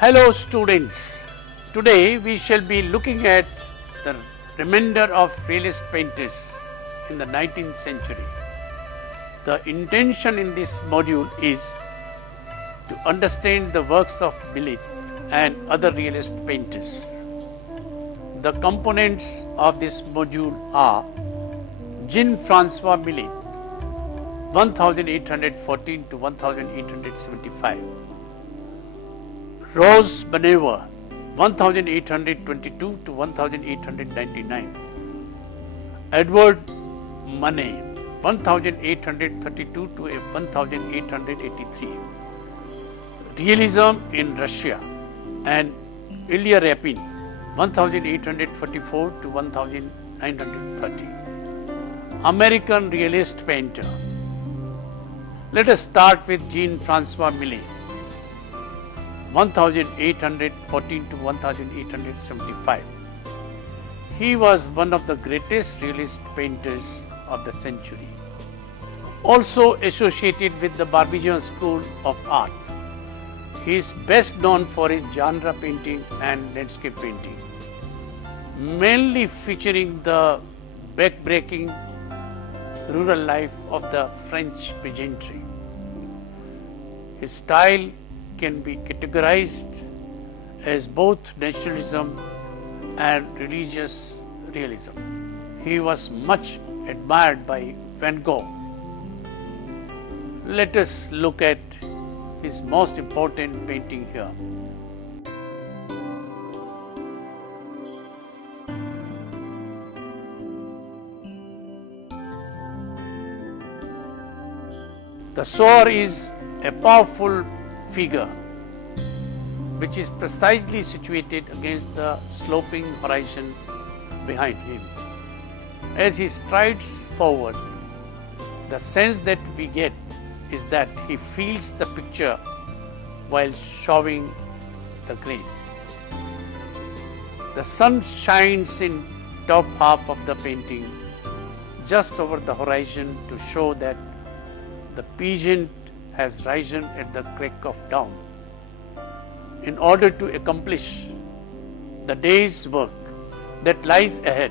Hello students, today we shall be looking at the remainder of realist painters in the 19th century. The intention in this module is to understand the works of Millet and other realist painters. The components of this module are Jean-Francois Millet 1814 to 1875, Rose Benever 1822 to 1899, Edward Manet 1832 to 1883, Realism in Russia and Ilya Repin 1844 to 1930, American realist painter. Let us start with Jean-Francois Millet 1814 to 1875. He was one of the greatest realist painters of the century. Also associated with the Barbizon school of art, he is best known for his genre painting and landscape painting, mainly featuring the back-breaking rural life of the French peasantry. His style can be categorized as both naturalism and religious realism. He was much admired by Van Gogh. Let us look at his most important painting here. The sower is a powerful figure which is precisely situated against the sloping horizon behind him. As he strides forward, the sense that we get is that he feels the picture while showing the grain. The sun shines in top half of the painting just over the horizon to show that the peasant has risen at the crack of dawn in order to accomplish the day's work that lies ahead.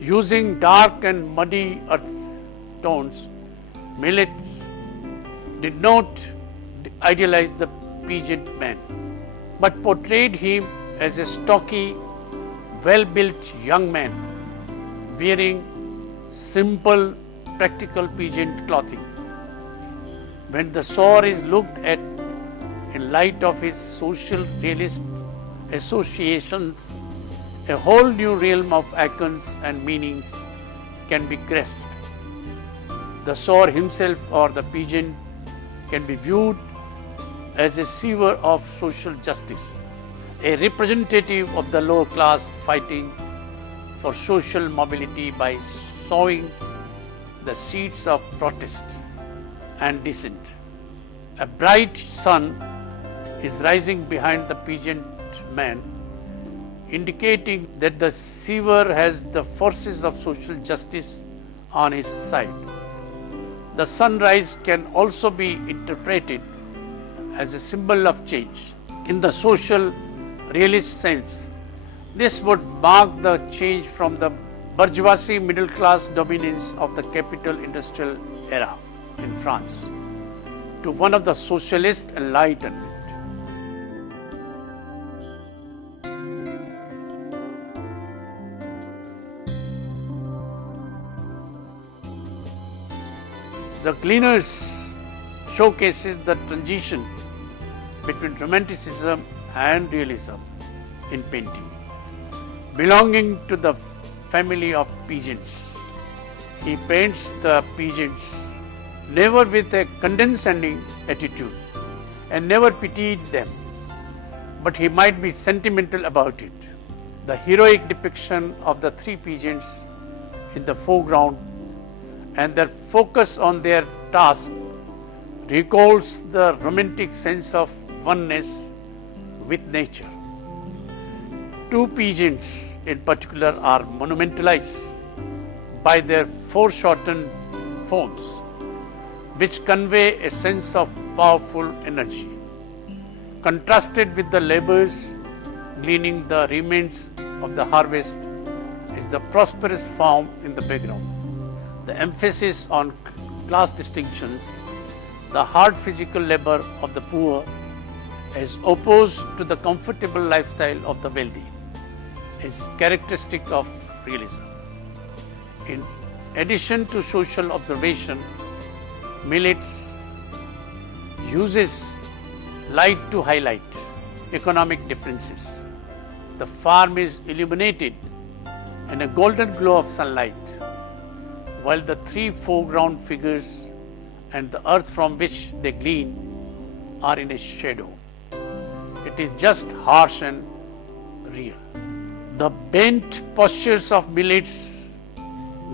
Using dark and muddy earth tones, Millet did not idealize the peasant man, but portrayed him as a stocky, well-built young man wearing simple, practical peasant clothing. When the sower is looked at in light of his social realist associations, a whole new realm of icons and meanings can be grasped. The sower himself or the peasant can be viewed as a seeker of social justice, a representative of the lower class fighting for social mobility by sowing the seeds of protest and dissent. A bright sun is rising behind the peasant man, indicating that the seer has the forces of social justice on his side. The sunrise can also be interpreted as a symbol of change. In the social realist sense, this would mark the change from the bourgeoisie middle class dominance of the capital industrial era in France to one of the socialist enlightenment. The Gleaners showcases the transition between Romanticism and Realism in painting. Belonging to the family of peasants, he paints the peasants never with a condescending attitude and never pitied them, but he might be sentimental about it. The heroic depiction of the three peasants in the foreground and their focus on their task recalls the romantic sense of oneness with nature. Two peasants in particular are monumentalized by their foreshortened forms, which convey a sense of powerful energy. contrasted with the laborers gleaning the remains of the harvest, is the prosperous farm in the background. The emphasis on class distinctions, the hard physical labor of the poor as opposed to the comfortable lifestyle of the wealthy, is characteristic of realism. In addition to social observation, Millet uses light to highlight economic differences. The farm is illuminated in a golden glow of sunlight, while the three foreground figures and the earth from which they glean are in a shadow. It is just harsh and real. The bent postures of Millet's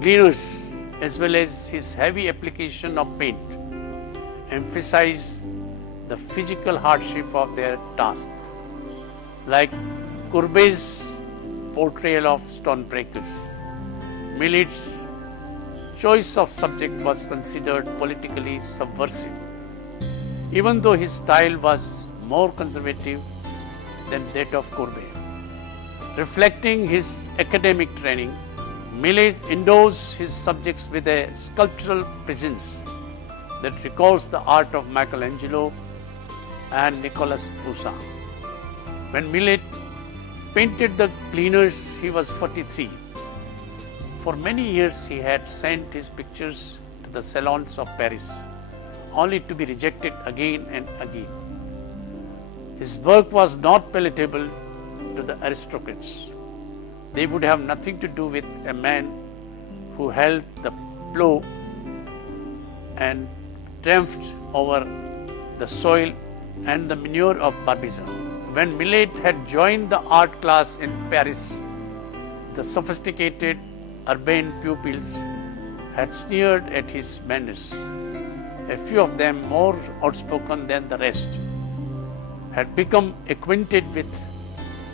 gleaners, as well as his heavy application of paint, emphasize the physical hardship of their task. Like Courbet's portrayal of stonebreakers, Millet's choice of subject was considered politically subversive, even though his style was more conservative than that of Courbet. Reflecting his academic training, Millet endows his subjects with a sculptural presence that recalls the art of Michelangelo and Nicolas Poussin. When Millet painted the Gleaners, he was 43. For many years, he had sent his pictures to the salons of Paris, only to be rejected again and again. His work was not palatable to the aristocrats. They would have nothing to do with a man who held the plough and triumphed over the soil and the manure of Barbizon. When Millet had joined the art class in Paris, the sophisticated urban pupils had sneered at his manners. A few of them, more outspoken than the rest, had become acquainted with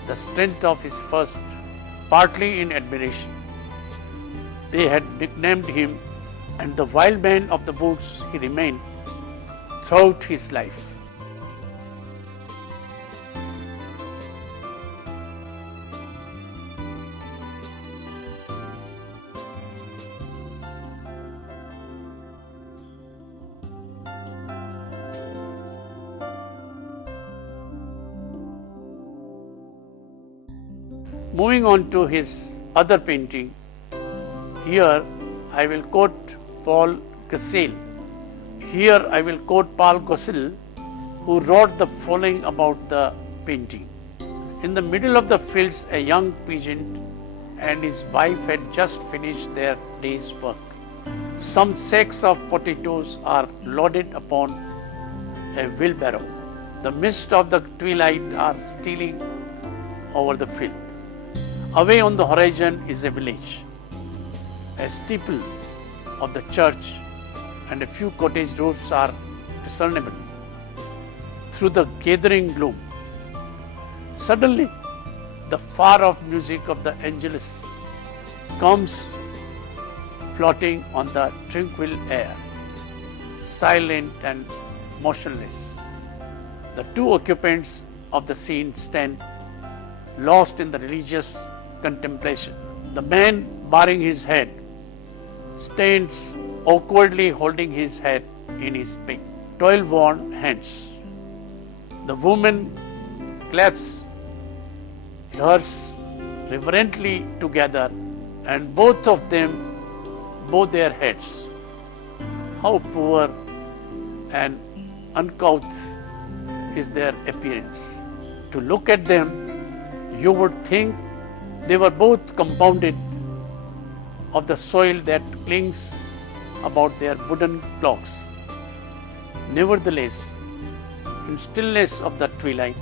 the strength of his first, partly in admiration. They had nicknamed him, and the wild man of the woods he remained throughout his life. Moving on to his other painting, here I will quote Paul Gauguin. Here I will quote Paul Gauguin, who wrote the following about the painting. In the middle of the fields, a young peasant and his wife had just finished their day's work. Some sacks of potatoes are loaded upon a wheelbarrow. The mist of the twilight are stealing over the field. Away on the horizon is a village. A steeple of the church and a few cottage roofs are discernible through the gathering gloom. Suddenly, the far-off music of the Angelus comes floating on the tranquil air, silent and motionless. The two occupants of the scene stand lost in the religious contemplation. The man baring his head stands awkwardly holding his head in his big, toil-worn hands. The woman claps hers reverently together, and both of them bow their heads. How poor and uncouth is their appearance. To look at them, you would think they were both compounded of the soil that clings about their wooden clogs. Nevertheless, in stillness of the twilight,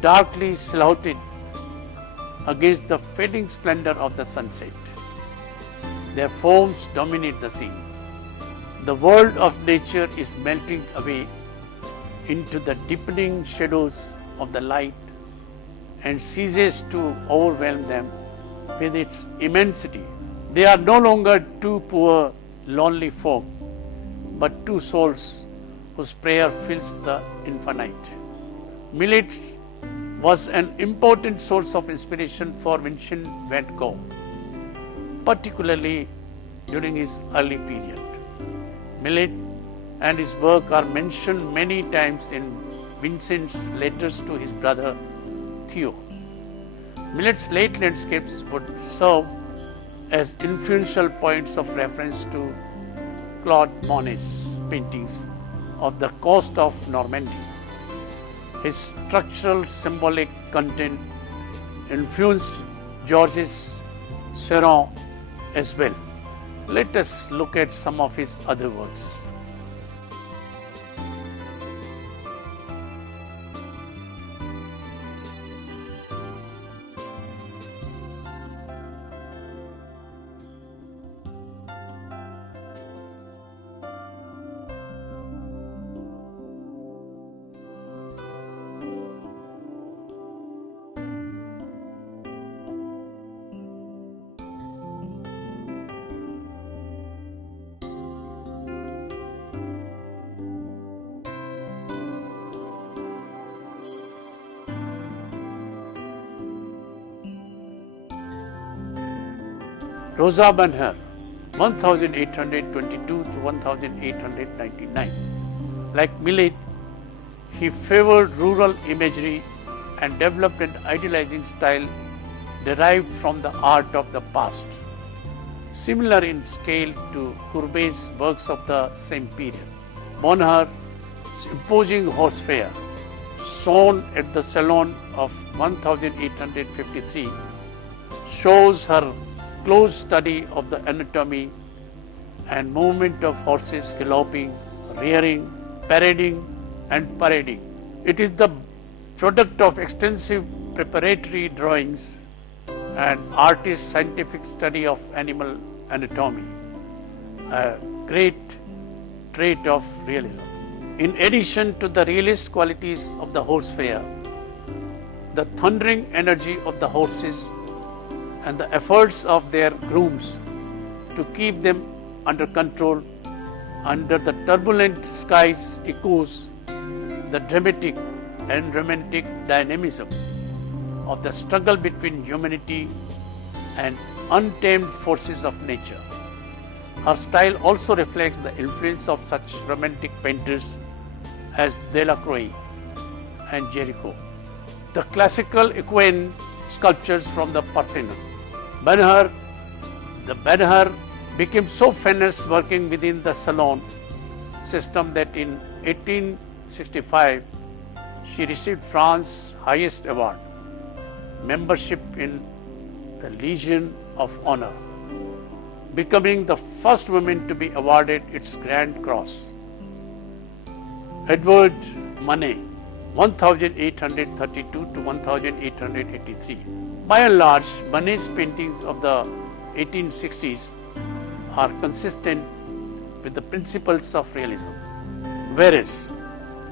darkly silhouetted against the fading splendor of the sunset, their forms dominate the scene. The world of nature is melting away into the deepening shadows of the light and ceases to overwhelm them with its immensity. They are no longer two poor, lonely folk, but two souls whose prayer fills the infinite. Millet was an important source of inspiration for Vincent van Gogh, particularly during his early period. Millet and his work are mentioned many times in Vincent's letters to his brother Theo. Millet's late landscapes would serve as influential points of reference to Claude Monet's paintings of the coast of Normandy. His structural symbolic content influenced Georges Seurat as well. Let us look at some of his other works. Rosa Bonheur, 1822 to 1899. Like Millet, he favored rural imagery and developed an idealizing style derived from the art of the past, similar in scale to Courbet's works of the same period. Bonheur's imposing horse fair, shown at the Salon of 1853, shows her close study of the anatomy and movement of horses galloping, rearing, and parading. It is the product of extensive preparatory drawings and artist's scientific study of animal anatomy, a great trait of realism. In addition to the realist qualities of the horse fair, the thundering energy of the horses and the efforts of their grooms to keep them under control under the turbulent skies echoes the dramatic and romantic dynamism of the struggle between humanity and untamed forces of nature. Her style also reflects the influence of such romantic painters as Delacroix and Géricault. The classical equine sculptures from the Parthenon. Bonheur became so famous working within the Salon system that in 1865 she received France's highest award, membership in the Legion of Honor, becoming the first woman to be awarded its Grand Cross. Edward Manet, 1832 to 1883. By and large, Manet's paintings of the 1860s are consistent with the principles of realism, whereas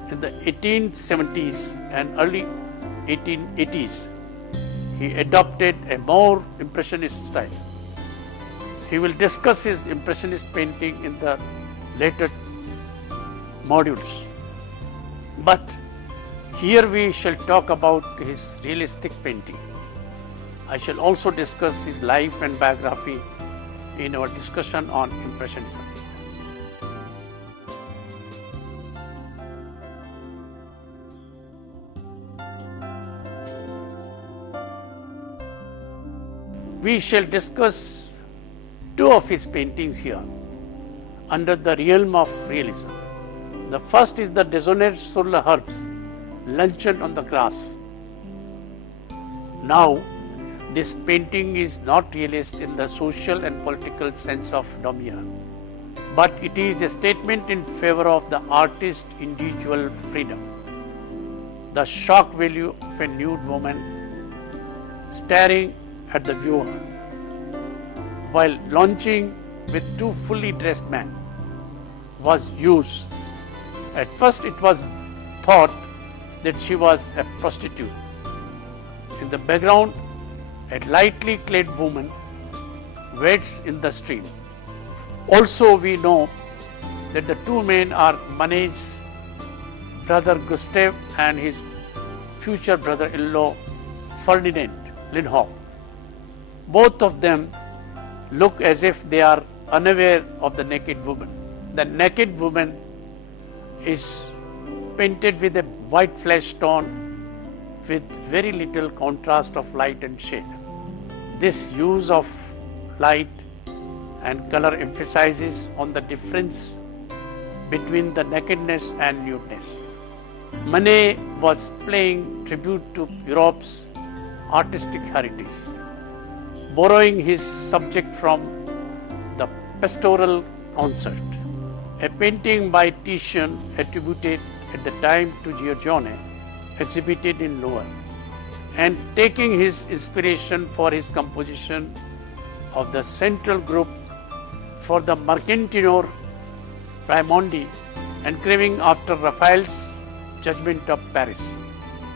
in the 1870s and early 1880s, he adopted a more impressionist style. He will discuss his impressionist painting in the later modules. But here we shall talk about his realistic painting. I shall also discuss his life and biography in our discussion on Impressionism. We shall discuss two of his paintings here under the realm of realism. The first is the Déjeuner sur les herbes, Luncheon on the grass. Now, this painting is not realist in the social and political sense of Daumier, but it is a statement in favor of the artist's individual freedom. The shock value of a nude woman staring at the viewer while launching with two fully dressed men was used. At first it was thought that she was a prostitute. In the background, a lightly clad woman wades in the stream. Also, we know that the two men are Manet's brother Gustave and his future brother-in-law Ferdinand Lindholm. Both of them look as if they are unaware of the naked woman. The naked woman is painted with a white flesh tone with very little contrast of light and shade. This use of light and color emphasizes on the difference between the nakedness and nudeness. Manet was paying tribute to Europe's artistic heritage, borrowing his subject from the pastoral concert, a painting by Titian attributed at the time to Giorgione, exhibited in Louvre, and taking his inspiration for his composition of the central group for the Mercantinor Raimondi, and craving after Raphael's Judgment of Paris.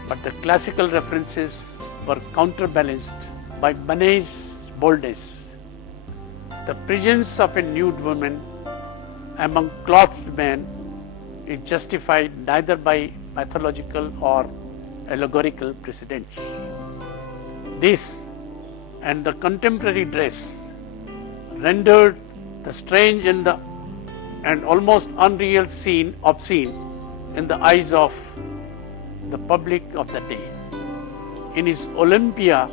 But the classical references were counterbalanced by Manet's boldness. The presence of a nude woman among clothed men is justified neither by mythological or allegorical precedents. This and the contemporary dress rendered the strange and almost unreal scene obscene in the eyes of the public of the day. In his Olympia,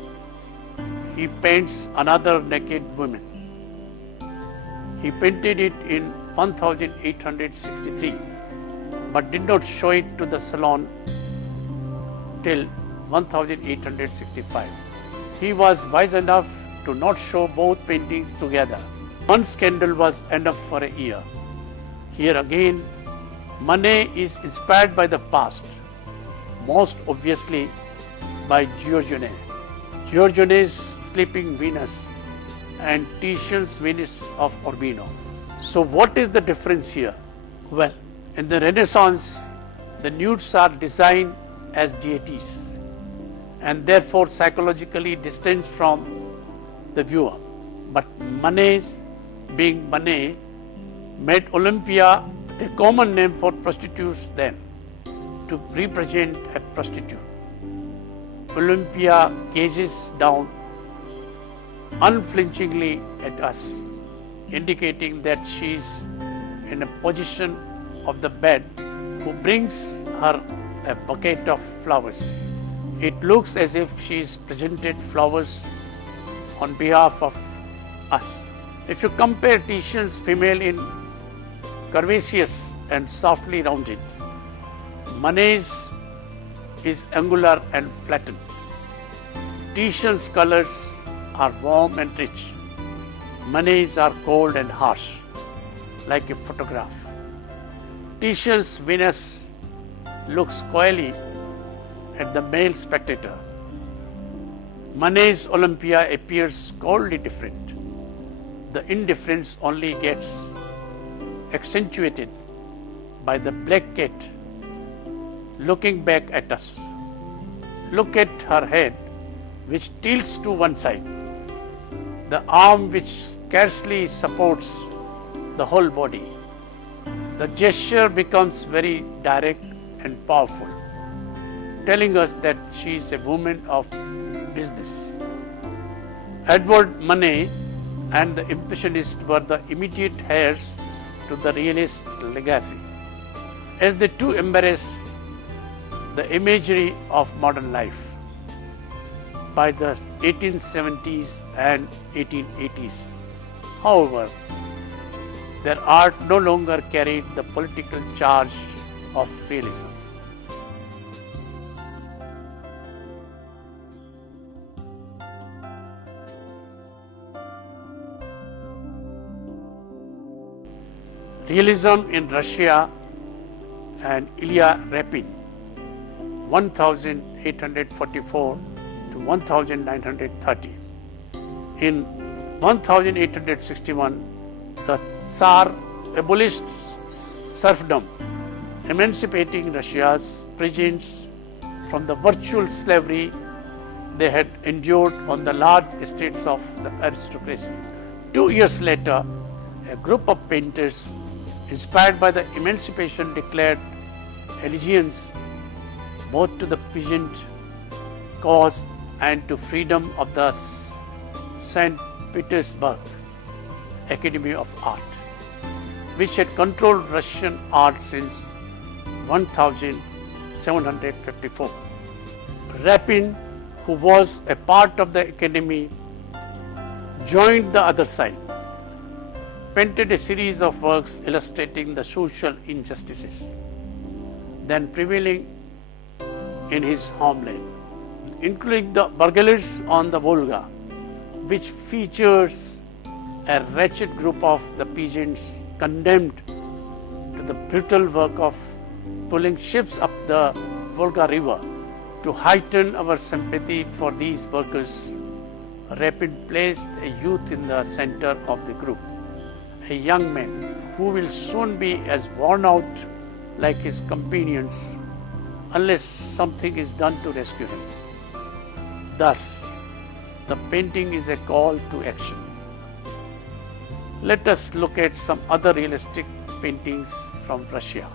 he paints another naked woman. He painted it in 1863, but did not show it to the salon till 1865. He was wise enough to not show both paintings together. One scandal was enough for a year. Here again, Manet is inspired by the past, most obviously by Giorgione. Giorgione's Sleeping Venus and Titian's Venus of Urbino. So what is the difference here? Well, in the Renaissance, the nudes are designed as deities and therefore psychologically distanced from the viewer. But Manet, being Manet, made Olympia a common name for prostitutes then, to represent a prostitute. Olympia gazes down unflinchingly at us, indicating that she is in a position of the bed who brings her a bouquet of flowers. It looks as if she is presented flowers on behalf of us. If you compare Titian's female in curvaceous and softly rounded, Manet's is angular and flattened. Titian's colors are warm and rich. Manet's are cold and harsh, like a photograph. Titian's Venus looks coyly at the male spectator. Manet's Olympia appears coldly different. The indifference only gets accentuated by the black cat looking back at us. Look at her head, which tilts to one side, the arm which scarcely supports the whole body. The gesture becomes very direct and powerful, telling us that she is a woman of business. Edward Manet and the Impressionists were the immediate heirs to the realist legacy, as they too embrace the imagery of modern life. By the 1870s and 1880s, however, their art no longer carried the political charge of realism. Realism in Russia and Ilya Repin, 1844 to 1930. In 1861, the Tsar abolished serfdom, emancipating Russia's peasants from the virtual slavery they had endured on the large estates of the aristocracy. 2 years later, a group of painters inspired by the emancipation declared elegians both to the peasant cause and to freedom of the St. Petersburg Academy of Art, which had controlled Russian art since 1754. Rapin, who was a part of the academy, joined the other side, painted a series of works illustrating the social injustices then prevailing in his homeland, including the burglars on the Volga, which features a wretched group of the peasants condemned to the brutal work of pulling ships up the Volga River. To heighten our sympathy for these workers, Rapin placed a youth in the center of the group, a young man who will soon be as worn out like his companions unless something is done to rescue him. Thus, the painting is a call to action. Let us look at some other realistic paintings from Russia.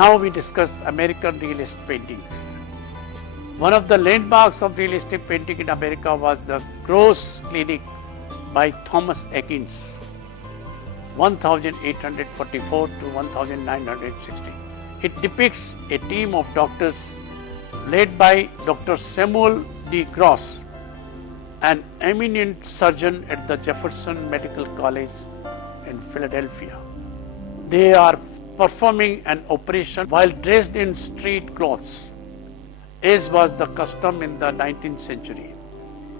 Now we discuss American realist paintings. One of the landmarks of realistic painting in America was the Gross Clinic by Thomas Atkins, 1844 to 1960. It depicts a team of doctors led by Dr. Samuel D. Gross, an eminent surgeon at the Jefferson Medical College in Philadelphia. They are performing an operation while dressed in street clothes, as was the custom in the 19th century.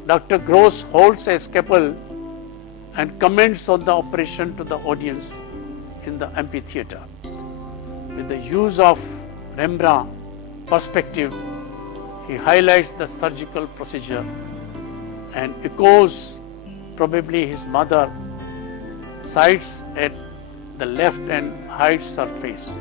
Dr. Gross holds a scalpel and comments on the operation to the audience in the amphitheater. With the use of Rembrandt perspective, he highlights the surgical procedure and echoes probably his mother, sighs at the left and hides her face.